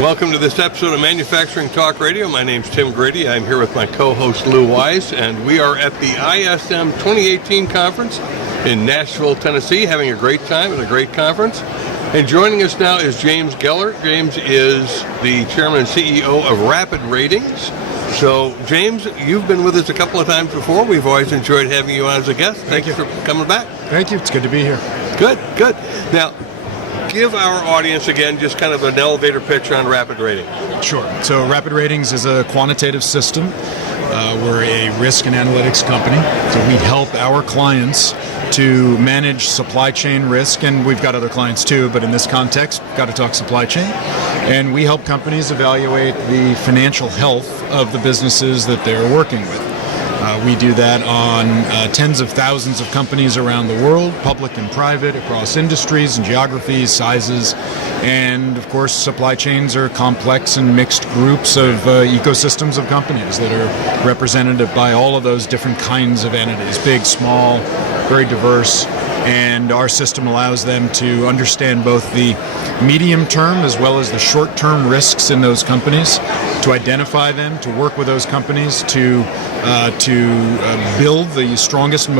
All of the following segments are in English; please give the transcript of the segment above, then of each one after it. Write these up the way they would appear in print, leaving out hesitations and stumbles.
Welcome to this episode of Manufacturing Talk Radio. My name's Tim Grady. I'm here with my co-host Lou Wise, and we are at the ISM 2018 conference in Nashville, Tennessee, having a great time at a great conference. And joining us now is James Gellert. James is the chairman and CEO of Rapid Ratings. So, James, you've been with us a couple of times before. We've always enjoyed having you on as a guest. Thank you for coming back. Thank you. It's good to be here. Good. Now, give our audience, again, just kind of an elevator pitch on Rapid Ratings. Sure. So Rapid Ratings is a quantitative system. We're a risk and analytics company. So we help our clients to manage supply chain risk, and we've got other clients too, but in this context, got to talk supply chain. And we help companies evaluate the financial health of the businesses that they're working with. We do that on tens of thousands of companies around the world, public and private, across industries and geographies, sizes. And of course, supply chains are complex and mixed groups of ecosystems of companies that are represented by all of those different kinds of entities, big, small, very diverse. And our system allows them to understand both the medium-term as well as the short-term risks in those companies, to identify them, to work with those companies, to build the strongest and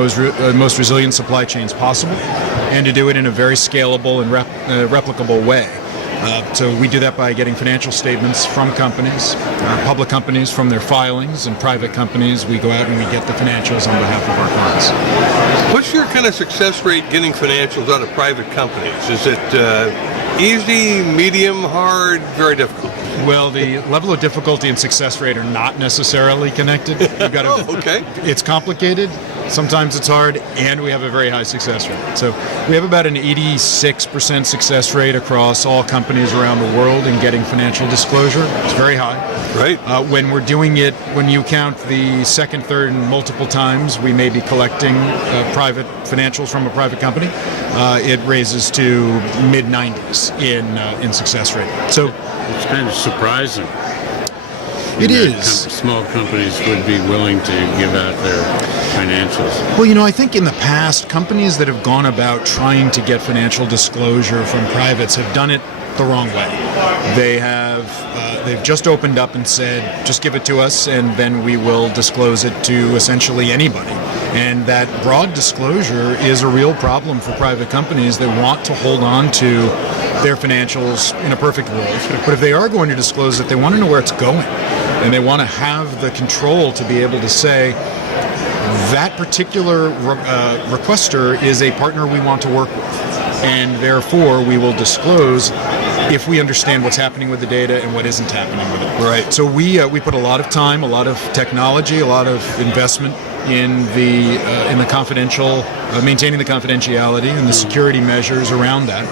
most resilient supply chains possible, and to do it in a very scalable and replicable way. So we do that by getting financial statements from companies, public companies from their filings, and private companies. We go out and we get the financials on behalf of our clients. What's your kind of success rate getting financials out of private companies? Is it easy, medium, hard, very difficult? Well, the level of difficulty and success rate are not necessarily connected. You've got to, okay. It's complicated, sometimes it's hard, and we have a very high success rate. So we have about an 86% success rate across all companies around the world in getting financial disclosure. It's very high. Right. When we're doing it, when you count the second, third, and multiple times we may be collecting private financials from a private company, it raises to mid-90s in success rate. So it's kind of surprising. It is. Small companies would be willing to give out their financials. Well, I think in the past, companies that have gone about trying to get financial disclosure from privates have done it the wrong way. They've just opened up and said, just give it to us, and then we will disclose it to essentially anybody. And that broad disclosure is a real problem for private companies that want to hold on to their financials in a perfect world. But if they are going to disclose it, they want to know where it's going. And they want to have the control to be able to say, that particular requester is a partner we want to work with. And therefore, we will disclose if we understand what's happening with the data and what isn't happening with it. Right. So we put a lot of time, a lot of technology, a lot of investment in the confidential, maintaining the confidentiality and the security measures around that.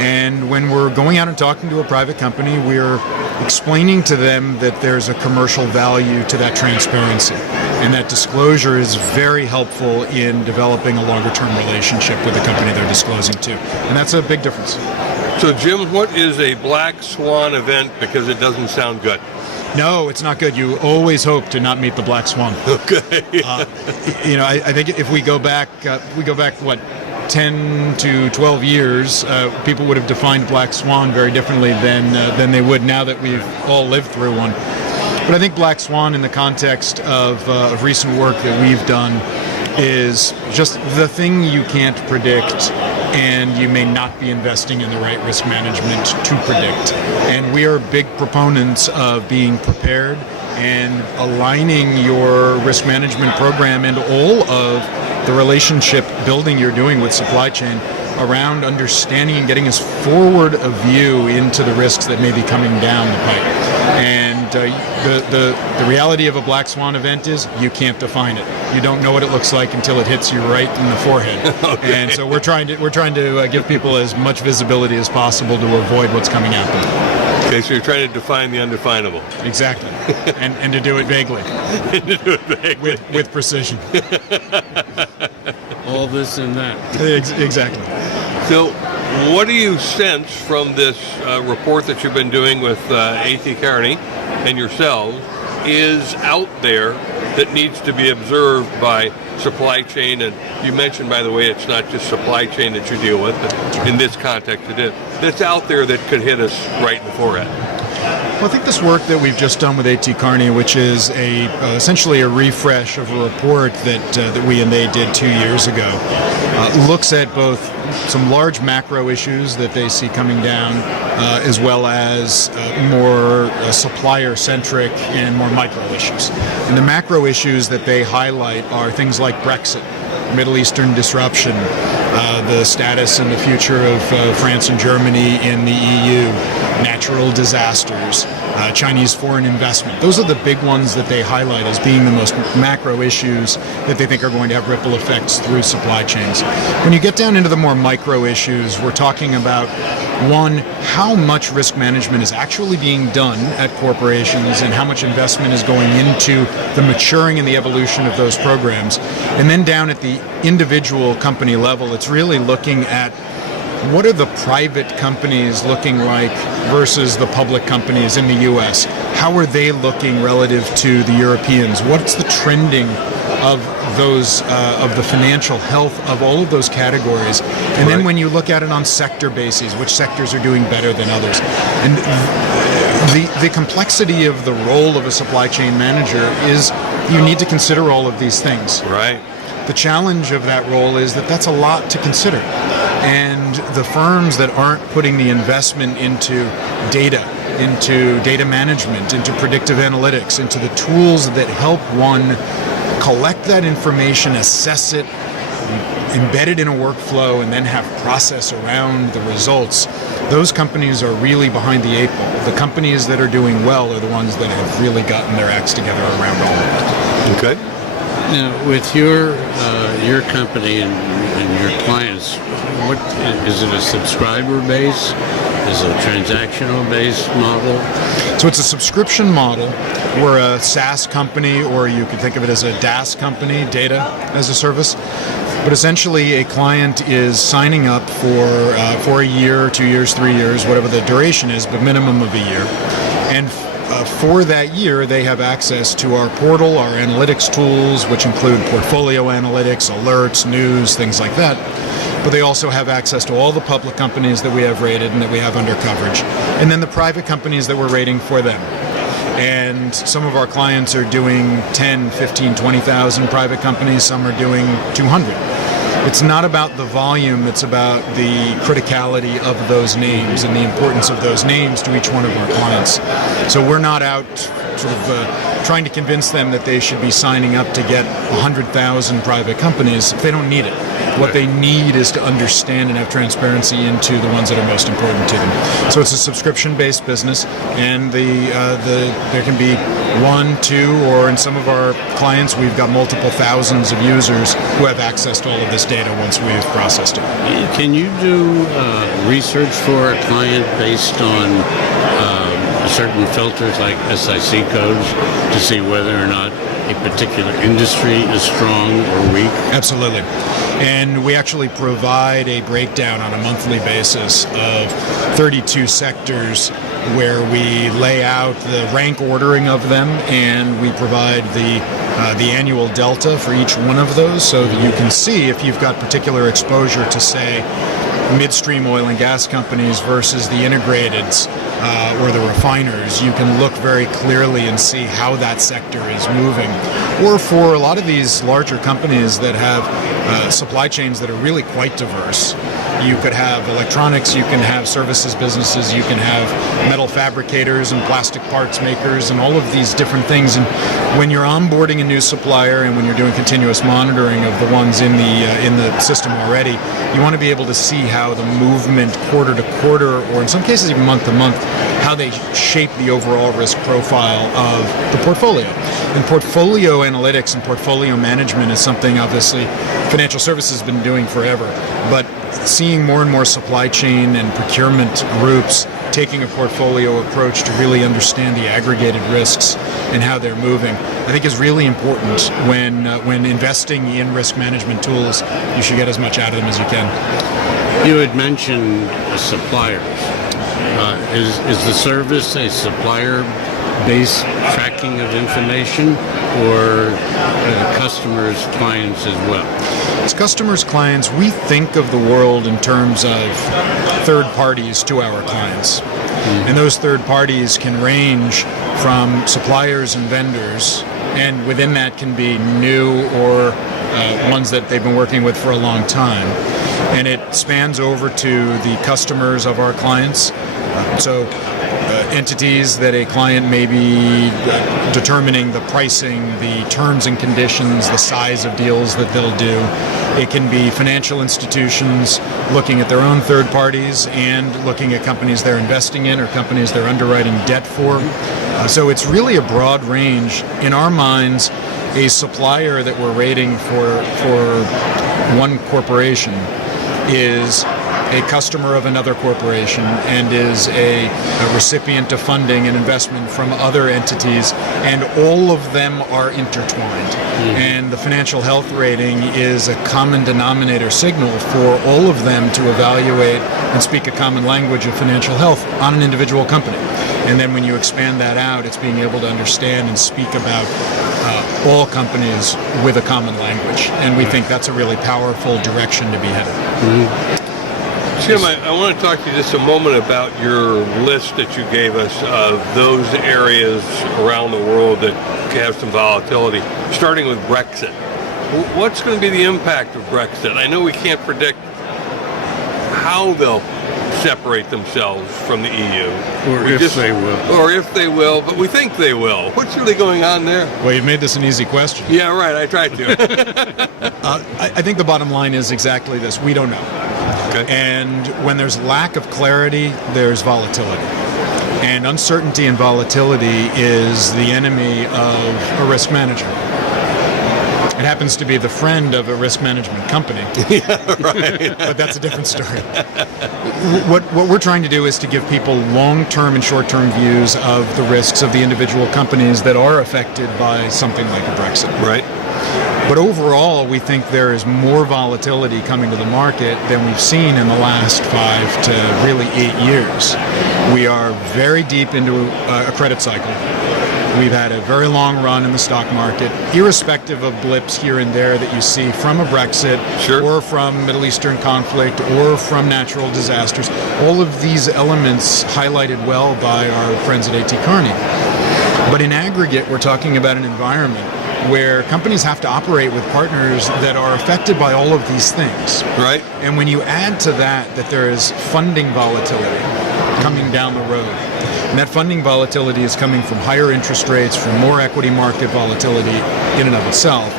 And when we're going out and talking to a private company, we're explaining to them that there's a commercial value to that transparency. And that disclosure is very helpful in developing a longer-term relationship with the company they're disclosing to. And that's a big difference. So, Jim, what is a black swan event? Because it doesn't sound good. No, it's not good. You always hope to not meet the black swan. Okay. I think if we go back, what, 10 to 12 years, people would have defined black swan very differently than they would now that we've all lived through one. But I think black swan, in the context of recent work that we've done, is just the thing you can't predict, and you may not be investing in the right risk management to predict. And we are big proponents of being prepared and aligning your risk management program and all of the relationship building you're doing with supply chain around understanding and getting as forward a view into the risks that may be coming down the pipe. And the reality of a black swan event is you can't define it. You don't know what it looks like until it hits you right in the forehead. Okay. And so we're trying to give people as much visibility as possible to avoid what's coming at them. Okay, so you're trying to define the undefinable. Exactly, and to do it vaguely. And to do it vaguely. With precision. All this and that. Exactly. So, what do you sense from this report that you've been doing with A.T. Kearney and yourselves is out there that needs to be observed by supply chain? And you mentioned, by the way, it's not just supply chain that you deal with, but in this context it is. That's out there that could hit us right in the forehead. Well, I think this work that we've just done with A.T. Kearney, which is essentially a refresh of a report that we and they did 2 years ago, looks at both some large macro issues that they see coming down, as well as more supplier-centric and more micro issues. And the macro issues that they highlight are things like Brexit, Middle Eastern disruption, the status and the future of France and Germany in the EU, natural disasters, Chinese foreign investment. Those are the big ones that they highlight as being the most macro issues that they think are going to have ripple effects through supply chains. When you get down into the more micro issues, we're talking about, one, how much risk management is actually being done at corporations and how much investment is going into the maturing and the evolution of those programs. And then down at the individual company level, it's really looking at what are the private companies looking like versus the public companies in the U.S.? How are they looking relative to the Europeans? What's the trending of those, of the financial health of all of those categories? And then when you look at it on sector bases, which sectors are doing better than others? And the complexity of the role of a supply chain manager is you need to consider all of these things. Right. The challenge of that role is that that's a lot to consider. And the firms that aren't putting the investment into data management, into predictive analytics, into the tools that help one collect that information, assess it, embed it in a workflow, and then have process around the results, those companies are really behind the eight ball. The companies that are doing well are the ones that have really gotten their acts together around all of it. Okay. Now, with your company and your clients, what is it? A subscriber base? Is it a transactional based model? So it's a subscription model. We're a SaaS company, or you could think of it as a DaaS company, data as a service. But essentially, a client is signing up for a year, 2 years, 3 years, whatever the duration is, but minimum of a year. And for that year, they have access to our portal, our analytics tools, which include portfolio analytics, alerts, news, things like that. But they also have access to all the public companies that we have rated and that we have under coverage, and then the private companies that we're rating for them. And some of our clients are doing 10, 15, 20,000 private companies. Some are doing 200. It's not about the volume, it's about the criticality of those names and the importance of those names to each one of our clients. So we're not out sort of trying to convince them that they should be signing up to get 100,000 private companies if they don't need it. What they need is to understand and have transparency into the ones that are most important to them. So it's a subscription-based business, and there can be 1, 2, or in some of our clients, we've got multiple thousands of users who have access to all of this data once we've processed it. Can you do research for a client based on certain filters like SIC codes to see whether or not a particular industry is strong or weak? Absolutely. And we actually provide a breakdown on a monthly basis of 32 sectors where we lay out the rank ordering of them, and we provide the annual delta for each one of those, so that you can see if you've got particular exposure to, say, midstream oil and gas companies versus the integrateds or the refiners. You can look very clearly and see how that sector is moving. Or for a lot of these larger companies that have supply chains that are really quite diverse, you could have electronics, you can have services businesses, you can have metal fabricators and plastic parts makers and all of these different things. And when you're onboarding a new supplier and when you're doing continuous monitoring of the ones in the system already, you want to be able to see how the movement quarter to quarter, or in some cases even month to month, how they shape the overall risk profile of the portfolio. And portfolio analytics and portfolio management is something, obviously, financial services has been doing forever. But seeing more and more supply chain and procurement groups taking a portfolio approach to really understand the aggregated risks and how they're moving, I think is really important when investing in risk management tools. You should get as much out of them as you can. You had mentioned suppliers. Is the service a supplier-based tracking of information, or customers, clients as well? As customers, clients, we think of the world in terms of third parties to our clients. And those third parties can range from suppliers and vendors, and within that can be new or ones that they've been working with for a long time. And it spans over to the customers of our clients. So entities that a client may be determining the pricing, the terms and conditions, the size of deals that they'll do. It can be financial institutions looking at their own third parties and looking at companies they're investing in or companies they're underwriting debt for. So it's really a broad range. In our minds, a supplier that we're rating for one corporation is a customer of another corporation and is a recipient of funding and investment from other entities, and all of them are intertwined. And the financial health rating is a common denominator signal for all of them to evaluate and speak a common language of financial health on an individual company. And then when you expand that out, it's being able to understand and speak about all companies with a common language. And we think that's a really powerful direction to be headed. Jim, I want to talk to you just a moment about your list that you gave us of those areas around the world that have some volatility, starting with Brexit. What's going to be the impact of Brexit? I know we can't predict how they'll separate themselves from the EU. Or if they will, but we think they will. What's really going on there? Well, you've made this an easy question. Yeah, right, I tried to. I think the bottom line is exactly this. We don't know. Okay. And when there's lack of clarity, there's volatility. And uncertainty and volatility is the enemy of a risk manager. It happens to be the friend of a risk management company. Yeah, right. But that's a different story. What we're trying to do is to give people long-term and short-term views of the risks of the individual companies that are affected by something like a Brexit. Right. But overall, we think there is more volatility coming to the market than we've seen in the last 5 to really 8 years. We are very deep into a credit cycle. We've had a very long run in the stock market, irrespective of blips here and there that you see from a Brexit, Sure. or from Middle Eastern conflict, or from natural disasters. All of these elements highlighted well by our friends at A.T. Kearney. But in aggregate, we're talking about an environment where companies have to operate with partners that are affected by all of these things. Right. And when you add to that there is funding volatility coming down the road, and that funding volatility is coming from higher interest rates, from more equity market volatility in and of itself,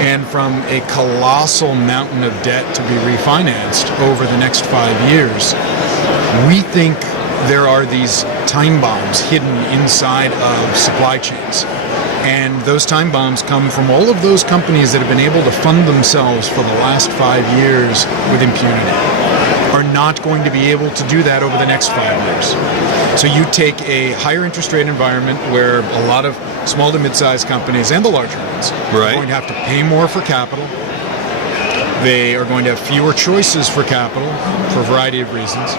and from a colossal mountain of debt to be refinanced over the next 5 years, we think there are these time bombs hidden inside of supply chains. And those time bombs come from all of those companies that have been able to fund themselves for the last 5 years with impunity, are not going to be able to do that over the next 5 years. So you take a higher interest rate environment where a lot of small to mid-sized companies and the larger ones are going to have to pay more for capital. They are going to have fewer choices for capital for a variety of reasons.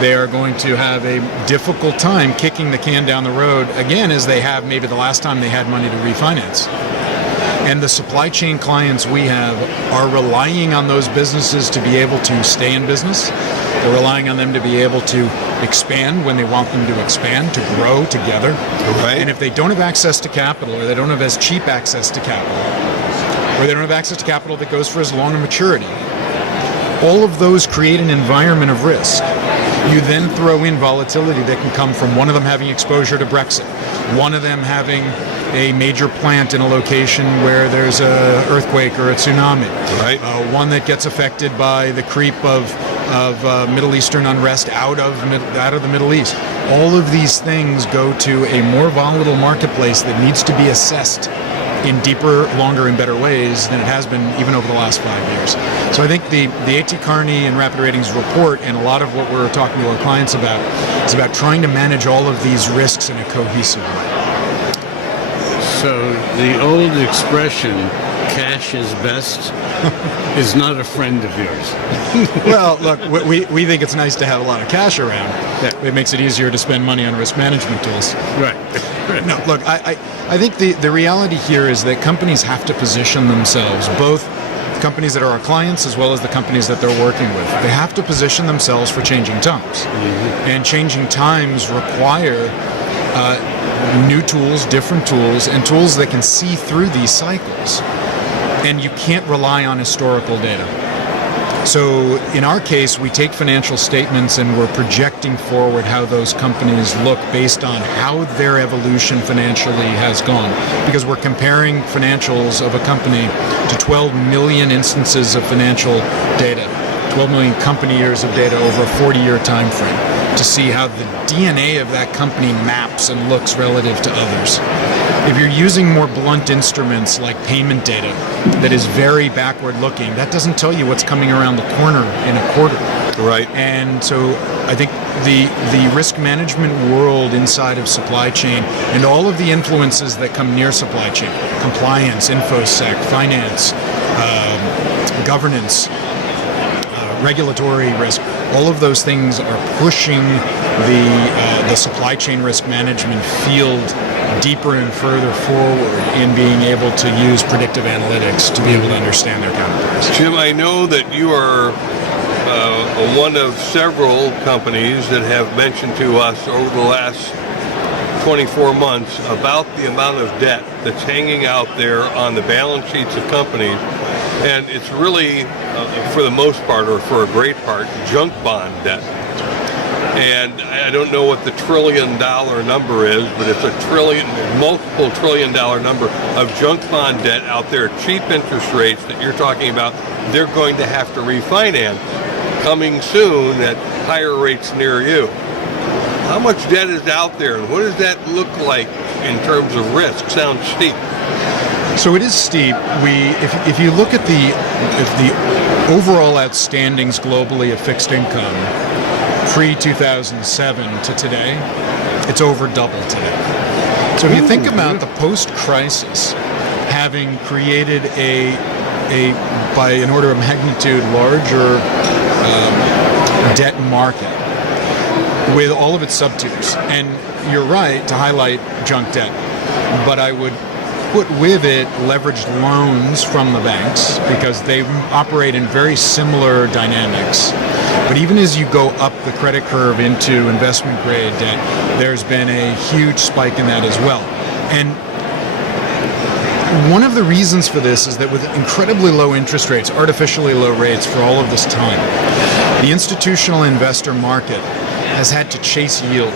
They are going to have a difficult time kicking the can down the road again, as they have maybe the last time they had money to refinance. And the supply chain clients we have are relying on those businesses to be able to stay in business. They're relying on them to be able to expand when they want them to expand, to grow together. Right. And if they don't have access to capital, or they don't have as cheap access to capital, or they don't have access to capital that goes for as long a maturity, all of those create an environment of risk. You then throw in volatility that can come from one of them having exposure to Brexit, one of them having a major plant in a location where there's an earthquake or a tsunami, Right. One that gets affected by the creep of Middle Eastern unrest out of the Middle East. All of these things go to a more volatile marketplace that needs to be assessed in deeper, longer, and better ways than it has been even over the last 5 years. So I think the A.T. Kearney and Rapid Ratings report, and a lot of what we're talking to our clients about, is about trying to manage all of these risks in a cohesive way. So the old expression, cash is best, is not a friend of yours. Well, look, we think it's nice to have a lot of cash around. It makes it easier to spend money on risk management tools. Right. No, look, I think the reality here is that companies have to position themselves both companies that are our clients as well as the companies that they're working with. They have to position themselves for changing times. And changing times require new tools, different tools, and tools that can see through these cycles. And you can't rely on historical data. So in our case, we take financial statements and we're projecting forward how those companies look based on how their evolution financially has gone. Because we're comparing financials of a company to 12 million instances of financial data, 12 million company years of data over a 40-year time frame to see how the DNA of that company maps and looks relative to others. If you're using more blunt instruments like payment data that is very backward looking, that doesn't tell you what's coming around the corner in a quarter. Right. And so I think the risk management world inside of supply chain and all of the influences that come near supply chain, compliance, InfoSec, finance, governance, regulatory risk, all of those things are pushing the supply chain risk management field deeper and further forward in being able to use predictive analytics to be able to understand their counterparts. Jim, I know that you are one of several companies that have mentioned to us over the last 24 months about the amount of debt that's hanging out there on the balance sheets of companies. And it's really, for the most part, or for a great part, junk bond debt. And I don't know what the $1 trillion number is, but it's multiple $1 trillion number of junk bond debt out there, cheap interest rates that you're talking about. They're going to have to refinance coming soon at higher rates near you. How much debt is out there, and what does that look like in terms of risk? Sounds steep. So it is steep. If you look at the overall outstandings globally of fixed income pre-2007 to today, it's over double today. So if you think about the post-crisis having created a by an order of magnitude larger debt market with all of its subtiers, and you're right to highlight junk debt, but I would put with it leveraged loans from the banks because they operate in very similar dynamics. But even as you go up the credit curve into investment grade debt, there's been a huge spike in that as well. And one of the reasons for this is that with incredibly low interest rates, artificially low rates for all of this time, the institutional investor market has had to chase yield.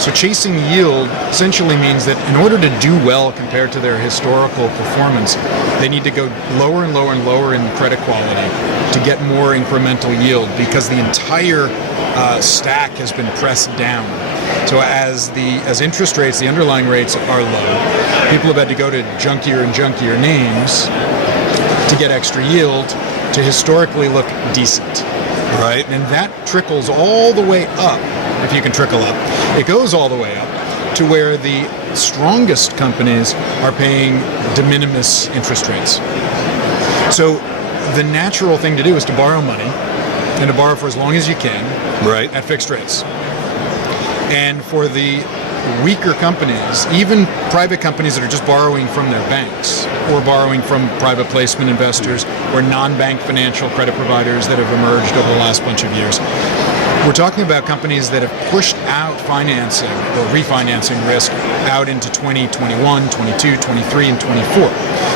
So chasing yield essentially means that in order to do well compared to their historical performance, they need to go lower and lower and lower in credit quality to get more incremental yield because the entire stack has been pressed down. So as interest rates, the underlying rates are low, people have had to go to junkier and junkier names to get extra yield to historically look decent. Right. And that trickles all the way up, if you can trickle up. It goes all the way up to where the strongest companies are paying de minimis interest rates. So the natural thing to do is to borrow money and to borrow for as long as you can at fixed rates. And for the weaker companies, even private companies that are just borrowing from their banks or borrowing from private placement investors or non-bank financial credit providers that have emerged over the last bunch of years, we're talking about companies that have pushed out financing or refinancing risk out into 2021, 22, 23, and 24.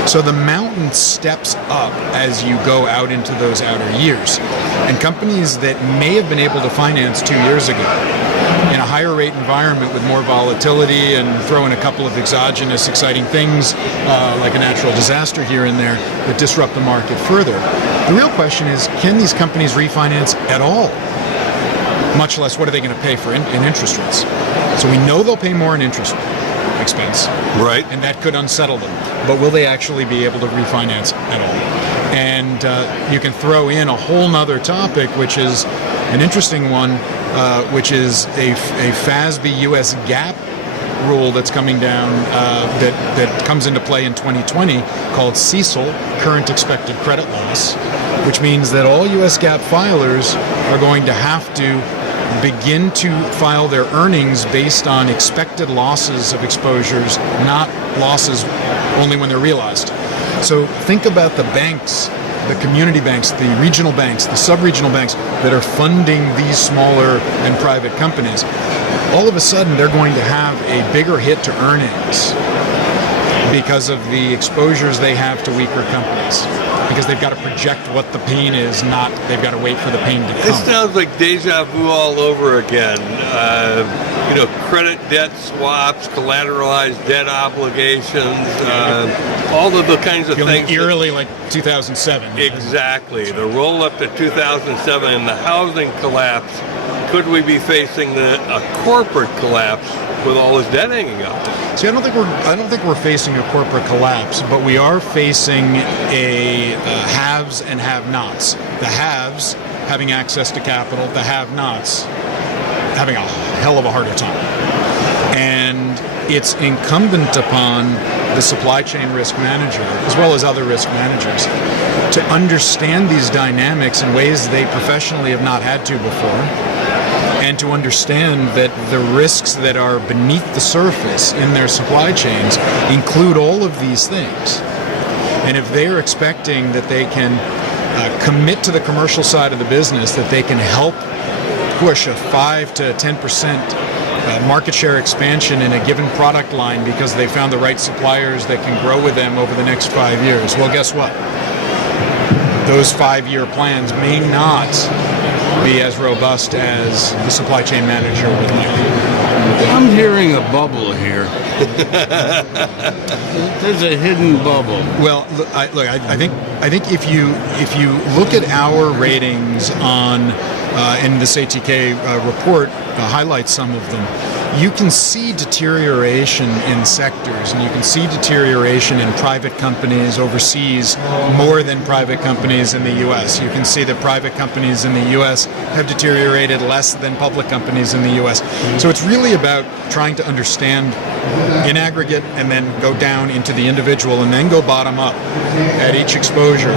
So the mountain steps up as you go out into those outer years. And companies that may have been able to finance 2 years ago in a higher rate environment with more volatility and throw in a couple of exogenous exciting things like a natural disaster here and there that disrupt the market further. The real question is, can these companies refinance at all? Much less, what are they going to pay for in interest rates? So we know they'll pay more in interest expense. Right. And that could unsettle them. But will they actually be able to refinance at all? And you can throw in a whole nother topic, which is an interesting one, which is a FASB US GAAP rule that's coming down that comes into play in 2020 called CECL, Current Expected Credit Loss, which means that all US GAAP filers are going to have to begin to file their earnings based on expected losses of exposures, not losses only when they're realized. So think about the banks the community banks, the regional banks, the sub-regional banks that are funding these smaller and private companies, all of a sudden they're going to have a bigger hit to earnings because of the exposures they have to weaker companies. Because they've got to project what the pain is, not they've got to wait for the pain to come. This sounds like deja vu all over again. Credit debt swaps, collateralized debt obligations, all of the kinds of things. Eerily like 2007. Exactly. The roll up to 2007 and the housing collapse. Could we be facing a corporate collapse with all this debt hanging out there? See, I don't think we're facing a corporate collapse, but we are facing a haves and have-nots. The haves having access to capital, the have-nots having a hell of a harder time. And it's incumbent upon the supply chain risk manager, as well as other risk managers, to understand these dynamics in ways they professionally have not had to before, and to understand that the risks that are beneath the surface in their supply chains include all of these things. And if they are expecting that they can commit to the commercial side of the business, that they can help push a 5 to 10% market share expansion in a given product line because they found the right suppliers that can grow with them over the next 5 years, well, guess what? Those 5-year plans may not be as robust as the supply chain manager would like. I'm hearing a bubble here. There's a hidden bubble. Well, I think if you look at our ratings on and this ATK report highlights some of them, you can see deterioration in sectors, and you can see deterioration in private companies overseas more than private companies in the U.S. You can see that private companies in the U.S. have deteriorated less than public companies in the U.S. So it's really about trying to understand in aggregate and then go down into the individual and then go bottom up at each exposure,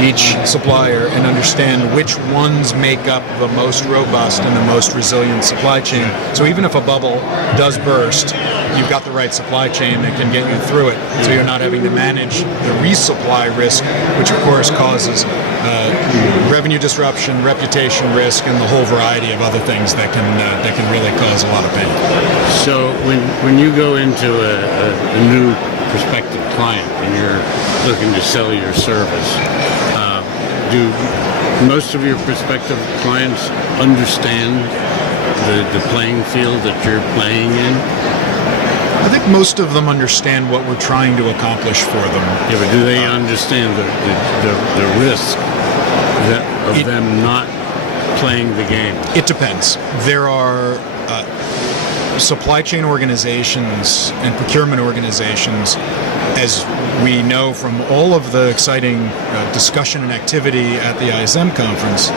each supplier, and understand which ones make up the most robust and the most resilient supply chain. So even if a bubble does burst, you've got the right supply chain that can get you through it, so you're not having to manage the resupply risk, which of course causes revenue disruption, reputation risk, and the whole variety of other things that can really cause a lot of pain. So when you go into a new prospective client and you're looking to sell your service, do most of your prospective clients understand the playing field that you're playing in? I think most of them understand what we're trying to accomplish for them. Yeah, but do they understand the risk of them not playing the game? It depends. There are supply chain organizations and procurement organizations, as we know from all of the exciting discussion and activity at the ISM conference.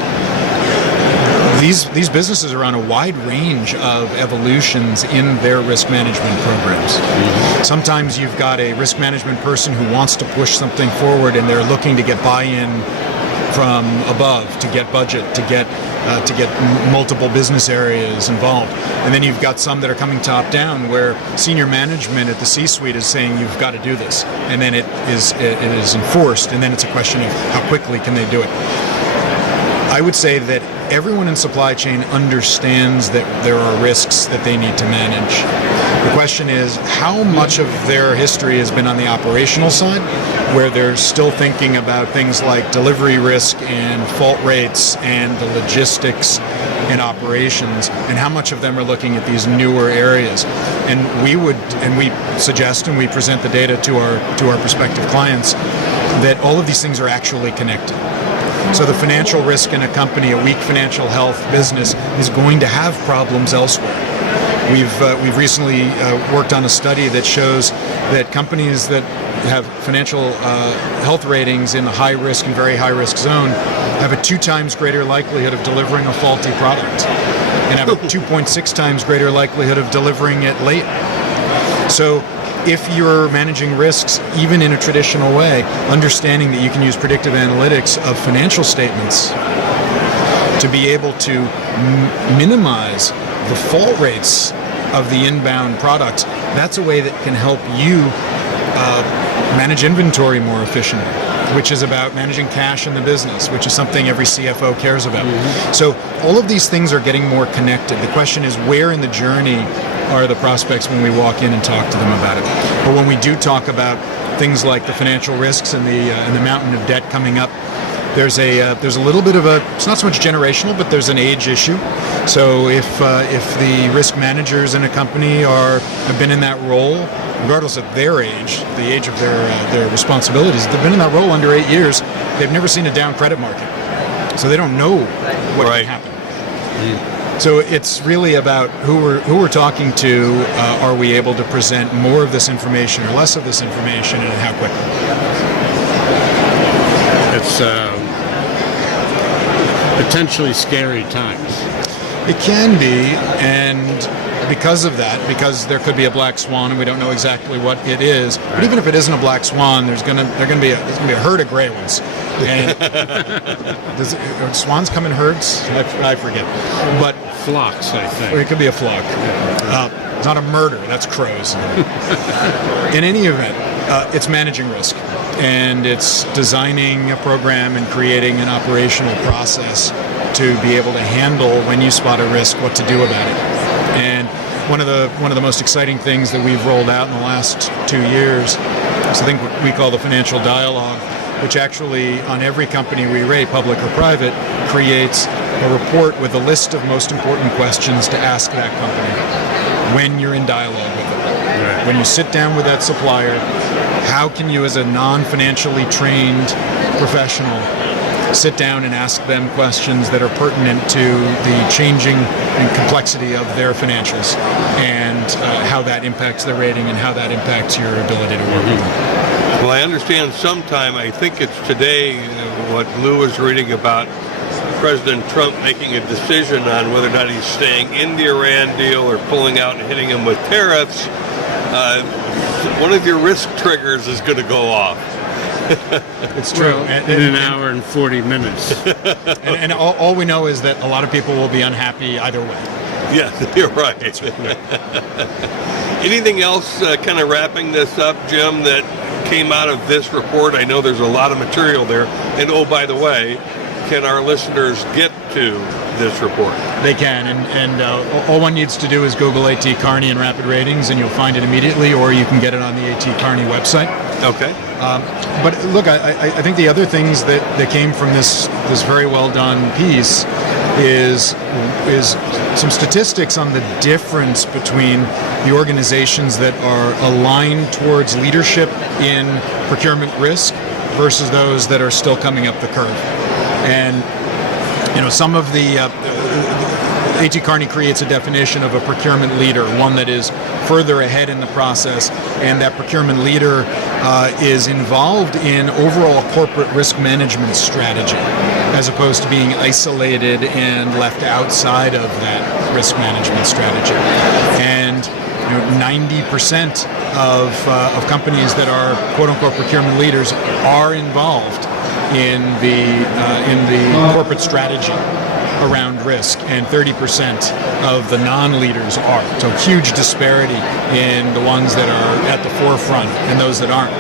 These businesses are on a wide range of evolutions in their risk management programs. Mm-hmm. Sometimes you've got a risk management person who wants to push something forward and they're looking to get buy-in from above, to get budget, to get multiple business areas involved. And then you've got some that are coming top down where senior management at the C-suite is saying you've got to do this. And then it is enforced, and then it's a question of how quickly can they do it. I would say that everyone in supply chain understands that there are risks that they need to manage. The question is how much of their history has been on the operational side, where they're still thinking about things like delivery risk and fault rates and the logistics in operations, and how much of them are looking at these newer areas. And we suggest and we present the data to our prospective clients that all of these things are actually connected. So the financial risk in a company, a weak financial health business, is going to have problems elsewhere. We've recently worked on a study that shows that companies that have financial health ratings in the high risk and very high risk zone have a 2 times greater likelihood of delivering a faulty product and have a 2.6 times greater likelihood of delivering it late. So if you're managing risks, even in a traditional way, understanding that you can use predictive analytics of financial statements to be able to minimize the fault rates of the inbound products, that's a way that can help you manage inventory more efficiently. which is about managing cash in the business, which is something every CFO cares about. So all of these things are getting more connected. The question is, where in the journey are the prospects when we walk in and talk to them about it? But when we do talk about things like the financial risks and the mountain of debt coming up, there's a little bit of it's not so much generational, but there's an age issue. So if the risk managers in a company have been in that role, regardless of their age, the age of their responsibilities, they've been in that role under 8 years, they've never seen a down credit market. So they don't know what can happen. So it's really about who we're talking to. Are we able to present more of this information or less of this information, and how quickly? It's potentially scary times. It can be, and because of that, because there could be a black swan and we don't know exactly what it is. Right. But even if it isn't a black swan, there's gonna be a herd of gray ones. And are swans come in herds? I forget. But flocks, I think. Or it could be a flock. It's not a murder. That's crows. In any event, it's managing risk. And it's designing a program and creating an operational process to be able to handle, when you spot a risk, what to do about it. And one of the most exciting things that we've rolled out in the last 2 years is I think what we call the financial dialogue, which actually on every company we rate, public or private, creates a report with a list of most important questions to ask that company when you're in dialogue with it. Right. When you sit down with that supplier, how can you, as a non-financially trained professional, sit down and ask them questions that are pertinent to the changing and complexity of their financials, and how that impacts their rating and how that impacts your ability to work with them? Well, I understand sometime, I think it's today, what Lou was reading about President Trump making a decision on whether or not he's staying in the Iran deal or pulling out and hitting him with tariffs. One of your risk triggers is going to go off. It's true. Well, in an hour and 40 minutes. and all we know is that a lot of people will be unhappy either way. Yes, you're right. Anything else kind of wrapping this up, Jim, that came out of this report? I know there's a lot of material there. And oh, by the way, can our listeners get to this report? They can, and all one needs to do is Google A.T. Kearney and Rapid Ratings, and you'll find it immediately, or you can get it on the A.T. Kearney website. Okay. But look, I think the other things that came from this very well done piece is some statistics on the difference between the organizations that are aligned towards leadership in procurement risk versus those that are still coming up the curve. And some of the A.T. Kearney creates a definition of a procurement leader, one that is further ahead in the process, and that procurement leader is involved in overall corporate risk management strategy, as opposed to being isolated and left outside of that risk management strategy. And 90% of companies that are quote-unquote procurement leaders are involved in the corporate strategy around risk, and 30% of the non-leaders are. So huge disparity in the ones that are at the forefront and those that aren't.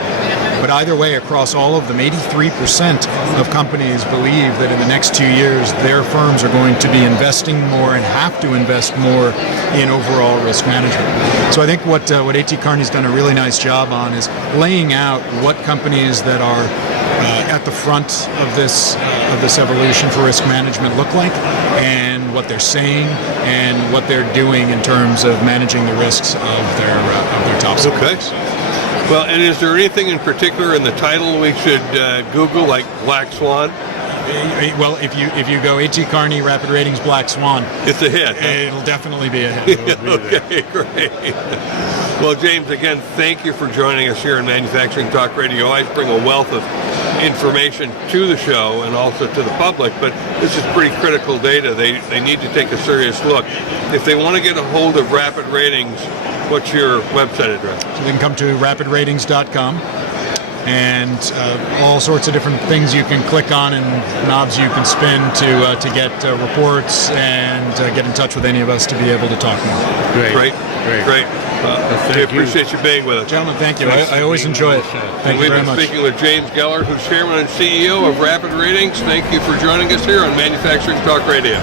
But either way, across all of them, 83% of companies believe that in the next 2 years, their firms are going to be investing more and have to invest more in overall risk management. So I think what A.T. Kearney's done a really nice job on is laying out what companies that are at the front of this evolution for risk management look like, and what they're saying, and what they're doing in terms of managing the risks of their top suppliers. Okay. Well, and is there anything in particular in the title we should Google, like Black Swan? Well, if you go A.T. Kearney, Rapid Ratings, Black Swan, it's a hit. Huh? It'll definitely be a hit. Okay, great. Well, James, again, thank you for joining us here on Manufacturing Talk Radio. I always bring a wealth of information to the show and also to the public, but this is pretty critical data. They need to take a serious look. If they want to get a hold of Rapid Ratings, what's your website address? So they can come to rapidratings.com. and all sorts of different things you can click on and knobs you can spin to get reports and get in touch with any of us to be able to talk more. Great. We appreciate you being with us. Gentlemen, thank you. I always enjoy it. Thank you very much. We've been speaking with James Gellert, who's Chairman and CEO of Rapid Ratings. Thank you for joining us here on Manufacturing Talk Radio.